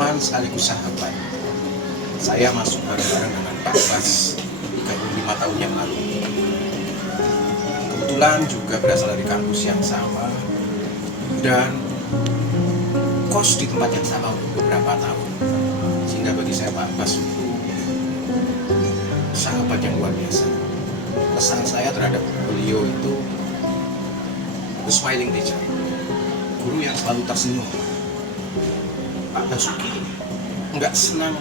teman sekaligus sahabat. Saya masuk bareng-bareng dengan Pak Bas 35 tahun yang lalu. Kebetulan juga berasal dari kampus yang sama dan kos di tempat yang sama untuk beberapa tahun. Sehingga bagi saya Pak Bas itu sahabat yang luar biasa. Kesan saya terhadap beliau itu the smiling teacher, guru yang selalu tersenyum. Pak Basuki nggak senang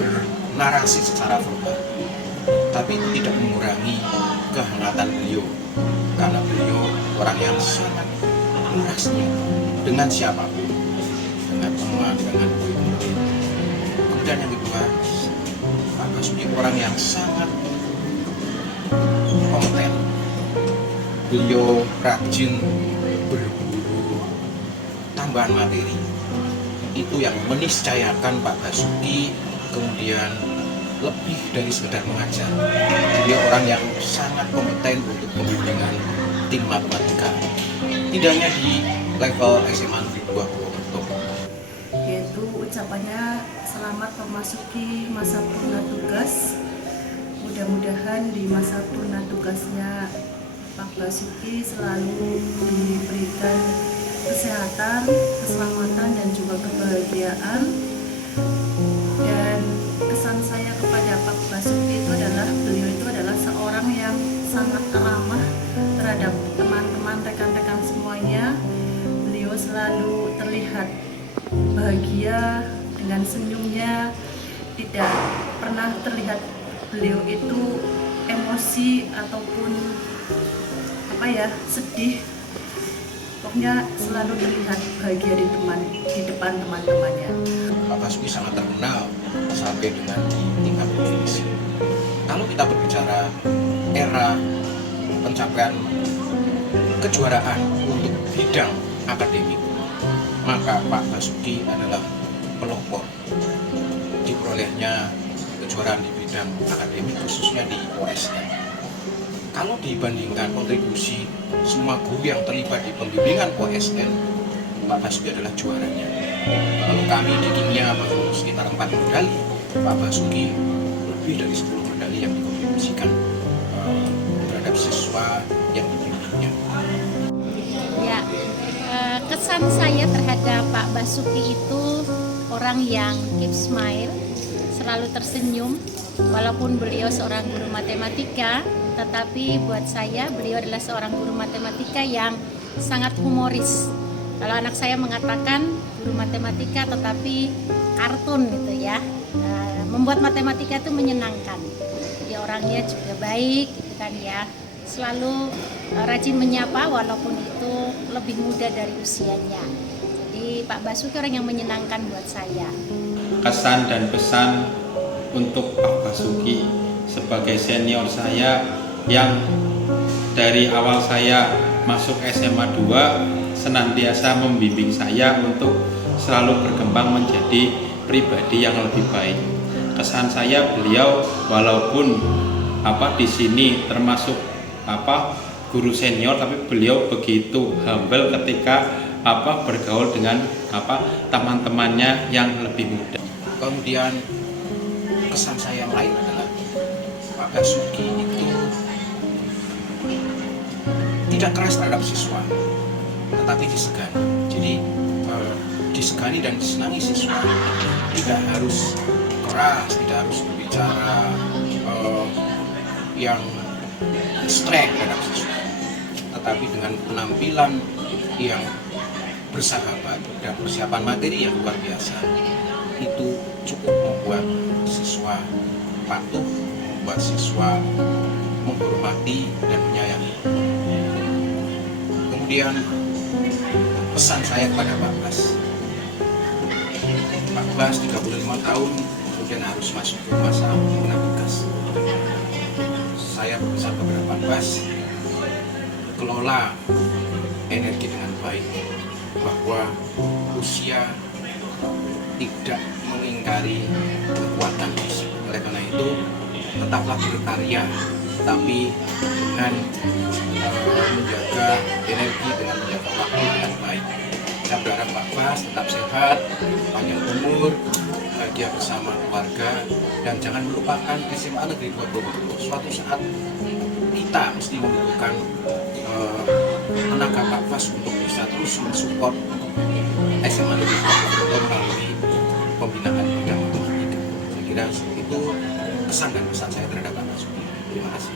bernarasi secara verbal, tapi tidak mengurangi kehangatan beliau, karena beliau orang yang sangat murah senyum dengan siapapun, dengan teman, dengan murid. Kemudian yang kedua, Pak Basuki orang yang sangat kompeten. Beliau rajin berburu tambahan materi. Itu yang meniscayakan Pak Basuki kemudian lebih dari sekedar mengajar. Beliau orang yang sangat kompeten untuk pembimbingan tim matematika, tidak hanya di level SMA Negeri 2 Purwokerto. Yaitu ucapannya selamat memasuki masa purna tugas. Mudah-mudahan di masa purna tugasnya Pak Basuki selalu diberikan kesehatan, keselamatan, dan juga kebahagiaan. Dan kesan saya kepada Pak Basuki itu adalah beliau itu adalah seorang yang sangat ramah terhadap teman-teman, rekan-rekan semuanya. Beliau selalu terlihat bahagia dengan senyumnya, tidak pernah terlihat beliau itu emosi ataupun sedih. Pokoknya selalu terlihat bahagia di depan teman-temannya. Pak Basuki sangat terkenal sampai dengan di tingkat provinsi. Kalau kita berbicara era pencapaian kejuaraan untuk bidang akademik, maka Pak Basuki adalah pelopor diperolehnya kejuaraan di bidang akademik, khususnya di OSN. Kalau dibandingkan kontribusi semua guru yang terlibat di pembimbingan OSN, Pak Basuki adalah juaranya. Kalau kami di kimia baru sekitar 4 medali, Pak Basuki lebih dari 10 medali yang dikontribusikan terhadap siswa yang dibimbingnya. Ya, kesan saya terhadap Pak Basuki itu orang yang keep smile, selalu tersenyum. Walaupun beliau seorang guru matematika, tetapi buat saya beliau adalah seorang guru matematika yang sangat humoris. Kalau anak saya mengatakan guru matematika tetapi kartun gitu ya, membuat matematika itu menyenangkan. Dia orangnya juga baik gitu kan ya, selalu rajin menyapa walaupun itu lebih muda dari usianya. Jadi Pak Basuki orang yang menyenangkan buat saya. Kesan dan pesan untuk Pak Basuki sebagai senior saya yang dari awal saya masuk SMA 2 senantiasa membimbing saya untuk selalu berkembang menjadi pribadi yang lebih baik. Kesan saya beliau walaupun di sini termasuk guru senior, tapi beliau begitu humble ketika bergaul dengan teman-temannya yang lebih muda. Kemudian kesan saya yang lain adalah Pak Basuki itu tidak keras terhadap siswa, tetapi disegani. Jadi disegani dan disenangi siswa. Tidak harus keras, tidak harus berbicara yang strike terhadap siswa, tetapi dengan penampilan yang bersahabat dan persiapan materi yang luar biasa, itu cukup membuat siswa patuh, membuat siswa menghormati dan menyayangi. Kemudian pesan saya kepada Pak Bas. Pak Bas 35 tahun kemudian harus masuk ke masa purna tugas. Saya berpesan kepada Pak Bas, kelola energi dengan baik, bahwa usia tidak mengingkari kekuatan fisik. Oleh karena itu, tetaplah berkarya, tapi dengan menjaga energi, dengan menjaga waktu dengan baik. Saya berharap Pak Bas tetap sehat, panjang umur, bahagia bersama keluarga, dan jangan melupakan SMA Negeri 2 Probolinggo. Suatu saat kita mesti membutuhkan tenaga Pak Bas untuk bisa terus mensupport SMA Negeri 2 Probolinggo melalui pembinaan bidang matematika. Saya kira itu kesan dan pesan saya terhadap Pak Basuki. Terima kasih.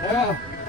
Yeah.